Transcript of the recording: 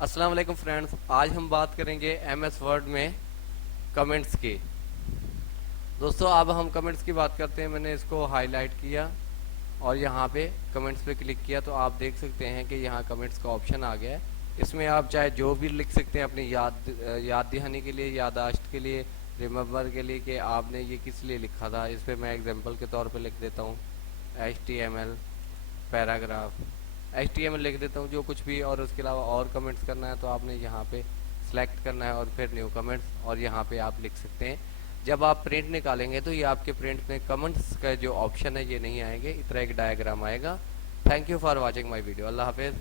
अस्सलाम वालेकुम फ्रेंड्स, आज हम बात करेंगे एमएस वर्ड में कमेंट्स की। दोस्तों अब हम कमेंट्स की बात करते हैं। मैंने इसको हाईलाइट किया और यहाँ पे कमेंट्स पे क्लिक किया तो आप देख सकते हैं कि यहाँ कमेंट्स का ऑप्शन आ गया है। इसमें आप चाहे जो भी लिख सकते हैं अपनी याद दहानी के लिए, याददाश्त के लिए, रिमेम्बर के लिए कि आपने ये किस लिए लिखा था। इस पर मैं एग्जांपल के तौर पे लिख देता हूँ HTML पैराग्राफ, HTML लिख देता हूँ जो कुछ भी। और उसके अलावा और कमेंट्स करना है तो आपने यहाँ पे सिलेक्ट करना है और फिर न्यू कमेंट्स, और यहाँ पे आप लिख सकते हैं। जब आप प्रिंट निकालेंगे तो ये आपके प्रिंट में कमेंट्स का जो ऑप्शन है ये नहीं आएंगे, इस तरह एक डायग्राम आएगा। Thank you for watching my video. अल्लाह हाफिज़।